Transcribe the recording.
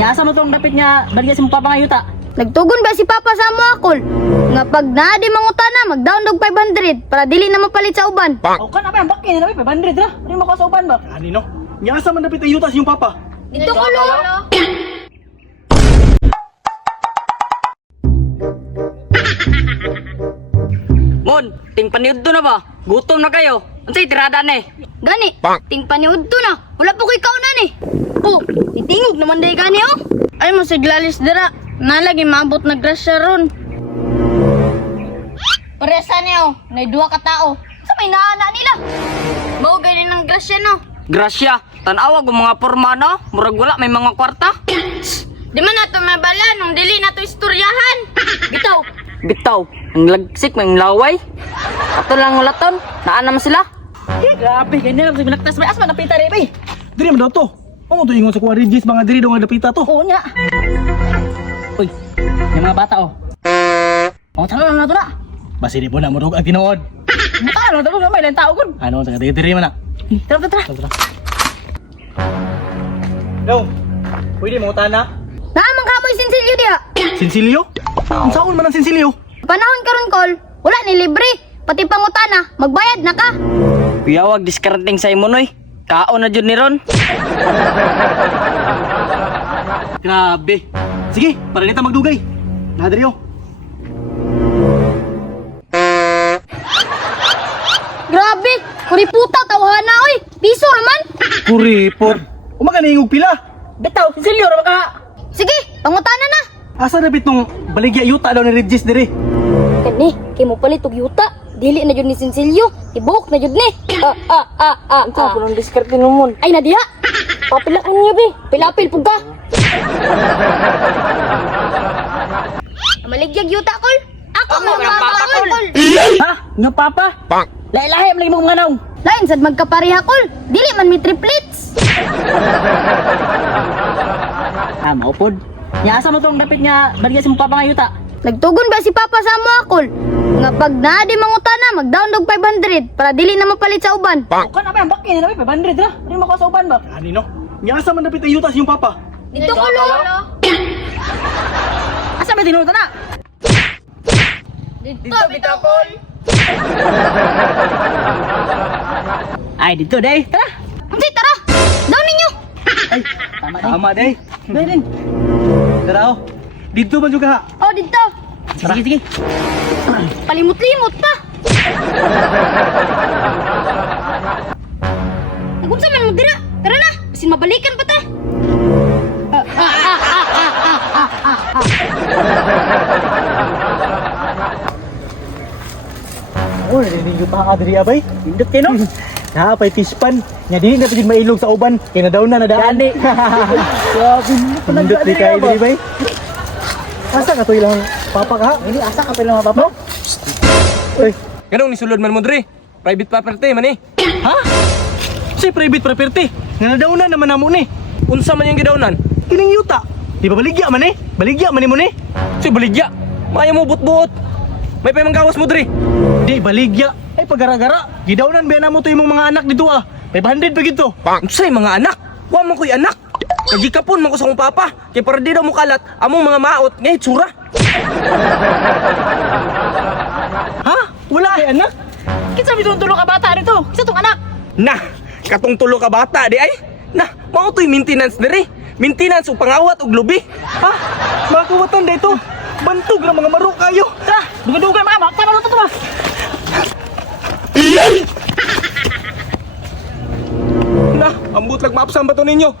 Niasa mo tong dapit nga baligya si mo papangayuta. Nagtugon ba si Papa sa amo akol? Nga pag naadi mangutana, mag-down og 500 para dili na mapalit sa uban. O kan apa yang bakin na 500 ra. Di mo sa uban ba? Ani no? Niasa man dapit ayuta yung papa. Dito ko lo. Mon, ting paniud na ba? Gutom na kayo. Unsay tirada ni? Gani, ting paniud to na. Wala po ko ikaw na ni. Po, itingog naman day gani oh. Ay mo siglalis dira. Nalagi maabot na grasya ron. Paresa niyo, nay duha ka tao. Sa may naana nila. Mao gani ng grasya no. Grasya, tan-awag ang mga porma no? Murag wala may mga kwarta. Di man nato mabala nung dili nato istoryahan. Bitaw. Bitaw, ang lagsik may laway. Ato lang ulaton, naan naman sila. Grabe, ganyan lang sa binaktas may asma napita rin bay. Diri man daw to. Amo to ingon sa kuha Regis mga diri daw nga dapita to. Oo nya. Uy, yung mga bata oh. O tara na to na. Basi di po na mo ang tinuod. Nakano to may lang tao kun. Ano sa diri man na. Tara tara. Daw. Pwede mo tana. Naamang kamoy sinsilyo diha. Sinsilyo? Ang saon man ang sinsilyo? Panahon karon kol, wala ni libre. Pati pangutana, magbayad na ka. Piyawag diskarting sa imonoy. Kaon na jud ni ron. Grabe. Sige, para nita magdugay. Nadiri oh. Grabe, kuriputa tawhana oy. Piso raman. Kuripot. Umaga na ingog pila. Bitaw, silyo ra ka. Sige, pangutana na. Asa dapit nung baligya yuta daw ni Regis diri. Kani, kay mo palit og yuta. Dili na jud ni sinsilyo, ibuok na jud ni. Ang sapo ng diskarte mo. Ay na diha. Papila ko niyo be. Pilapil pug ka. Maligyag yuta kol. Ako Ako, papa, kol. Ha? Nga papa? Lahi-lahi am lagi mo mga naong. Lain sad magkapareha kol. Dili man mi triplets. Ah, maupod. Niasa mo tong dapit nga baligya si mo papangayuta. Nagtugon ba si Papa sa amo akol? Nga pag naadi mangutana, mag-down og 500 para dili na mapalit sa uban. O kan apa yang bakin na 500 ra. Di mo sa uban ba? Ani no? Niasa man dapit ayuta yung papa. Dito ko lo. Asa may tinuod na? Dito bitaw kol. Ay, dito day. Tara. Hindi tara. Down ninyo. Ay, tama din. Tama day. Day din. Tara oh. Dito man juga ha. Oh, dito. Sige, sige. Palimot-limot pa. Nagunsa man mo dira. Tara na. Bisin mabalikan pa ta. Oh, ini yuta ka diri abay. Indot kayo no? Na pay tispan. Nya dili na pagid mailog sa uban. Kay na daw na nadaan. Gani. Grabe mo. Pindot di kay diri bay. Asa ka to ilang papa ka? Ini asa ka pala mga papa? Oy, Ganong nisulod man mo dre. Private property man eh. ha? Si private property. Nga nadaunan naman namo ni. Unsa man yung gidawnan? Kining yuta. Di ba baligya man eh? Baligya man ni mo ni? Si baligya. Maya mo buot-buot. May pamanggawas mo dre. Di baligya. Ay pagara-gara. Gidaunan ba na mo to imong mga anak dito ah. 500 pa gito. Unsay mga anak? Wa man ko'y anak. Nagikapon man ko sa akong papa. Kay para di daw mo kalat among mga maot nga itsura. Ha? Wala ay anak. Kinsa mi tulo ka bata dito? Kinsa tong anak? Na, katong tulo ka bata di ay. Na, mao to'y maintenance dre. Maintenance ug pangawat ug lubi. Ha? Mga kuwatan dito. Bantog lang mga maro kayo. Tara, duga-duga mga mga. Tama to ba? Na, ambot lang maapsan ba to ninyo?